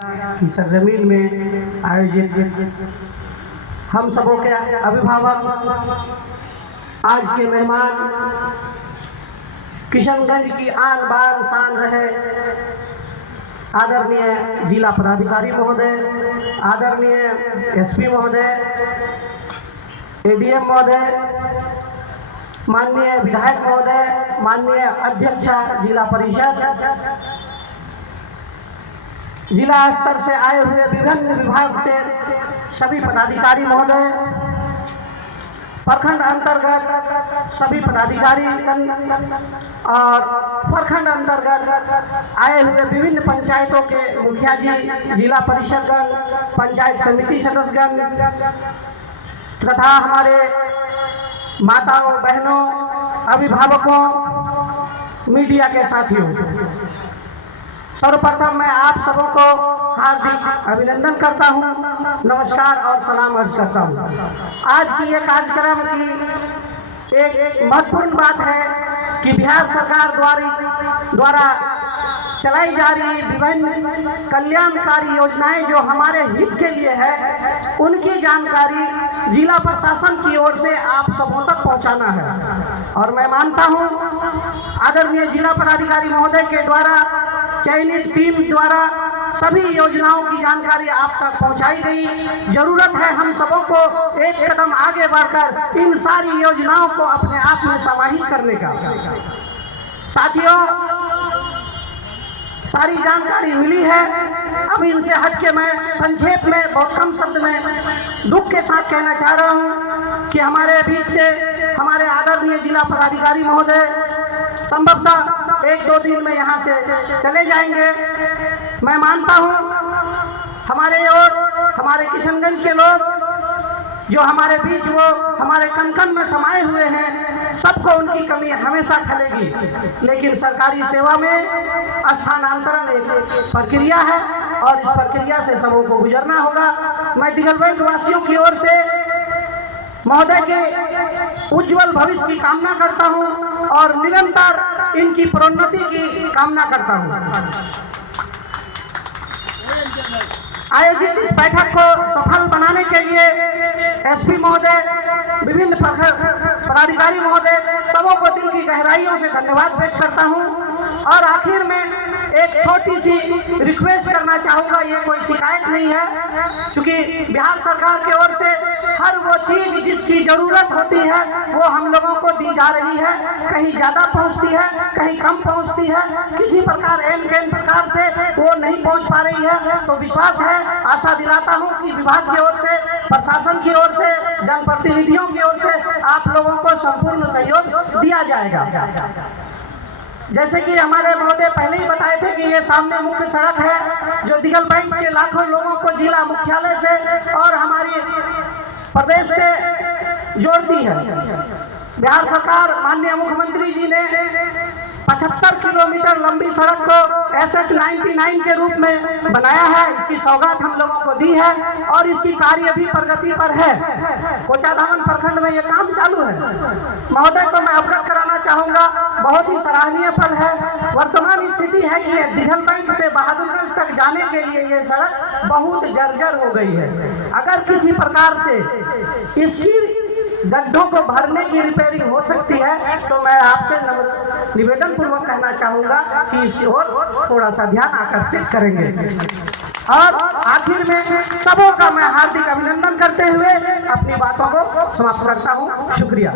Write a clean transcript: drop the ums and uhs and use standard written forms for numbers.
की सरजमीन में आयोजित हम सबों के अभिभावक, आज के मेहमान, किशनगंज की आन बान शान रहे आदरणीय जिला पदाधिकारी महोदय, आदरणीय एसपी महोदय, एडीएम महोदय, माननीय विधायक महोदय, माननीय अध्यक्ष जिला परिषद, जिला स्तर से आए हुए विभिन्न विभाग से सभी पदाधिकारी महोदय, प्रखंड अंतर्गत सभी पदाधिकारी और प्रखंड अंतर्गत आए हुए विभिन्न पंचायतों के मुखिया जी, जिला परिषदगण, पंचायत समिति सदस्यगण तथा हमारे माताओं, बहनों, अभिभावकों, मीडिया के साथियों, सर्वप्रथम मैं आप सबों को हार्दिक अभिनंदन करता हूं, नमस्कार और सलाम अर्ज करता हूं। आज की ये कार्यक्रम की एक महत्वपूर्ण बात है कि बिहार सरकार द्वारा चलाई जा रही विभिन्न कल्याणकारी योजनाएं जो हमारे हित के लिए है, उनकी जानकारी जिला प्रशासन की ओर से आप सबों तक पहुंचाना है। और मैं मानता हूं आदरणीय जिला पदाधिकारी महोदय के द्वारा चयनित टीम द्वारा सभी योजनाओं की जानकारी आप तक पहुंचाई गई। जरूरत है हम सबों को एक कदम आगे बढ़कर इन सारी योजनाओं को अपने आप में समाहित करने का। साथियों, सारी जानकारी मिली है, अब इनसे हटके मैं संक्षेप में बहुत कम शब्द में दुख के साथ कहना चाह रहा हूं कि हमारे बीच से हमारे आदरणीय जिला पदाधिकारी महोदय संभवतः 1-2 दिन में यहाँ से चले जाएंगे। मैं मानता हूँ हमारे और हमारे किशनगंज के लोग जो हमारे बीच वो हमारे कण-कण में समाये हुए हैं, सबको उनकी कमी हमेशा खलेगी, लेकिन सरकारी सेवा में स्थानांतरण एक प्रक्रिया है और इस प्रक्रिया से सबों को गुजरना होगा। मैं दिगलबैंक वासियों की ओर से महोदय के उज्जवल भविष्य की कामना करता हूं और निरंतर इनकी प्रोन्नति की कामना करता हूं। आयोजित इस बैठक को सफल बनाने के लिए एसपी महोदय, विभिन्न पदाधिकारी महोदय, सबों को दिल की गहराइयों से धन्यवाद पेश करता हूं। और आखिर में एक छोटी सी रिक्वेस्ट करना चाहूँगा, ये कोई शिकायत नहीं है, क्योंकि बिहार सरकार की ओर से हर वो चीज जिसकी जरूरत होती है वो हम लोगों को दी जा रही है। कहीं ज़्यादा पहुंचती है, कहीं कम पहुंचती है, किसी प्रकार एन प्रकार से वो नहीं पहुंच पा रही है। तो विश्वास है, आशा दिलाता हूं कि विभाग की ओर से, प्रशासन की ओर से, जनप्रतिनिधियों की ओर से आप लोगों को संपूर्ण सहयोग दिया जाएगा। जैसे कि हमारे महोदय पहले ही बताए थे कि ये सामने मुख्य सड़क है जो दिगलबैंक के लाखों लोगों को जिला मुख्यालय से और हमारी प्रदेश से जोड़ती है। बिहार सरकार, माननीय मुख्यमंत्री जी ने 75 किलोमीटर लंबी सड़क को SH 99 के रूप में बनाया है। इसकी सौगात हम लोगों को दी है और इसकी कार्य भी प्रगति पर है। कोचाधामन प्रखंड में ये काम चालू है। महोदय को मैं अवगत कराना चाहूँगा, बहुत ही सराहनीय पल है। वर्तमान स्थिति है कि दिगलबैंक से बहादुरगंज तक जाने के लिए ये सड़क बहुत जर्जर हो गई है। अगर किसी प्रकार से इसकी गड्ढों को भरने की रिपेयरिंग हो सकती है तो मैं आपसे निवेदन पूर्वक कहना चाहूँगा कि इस ओर थोड़ा सा ध्यान आकर्षित करेंगे। और आखिर में सबों का मैं हार्दिक अभिनंदन करते हुए अपनी बातों को समाप्त करता हूँ। शुक्रिया।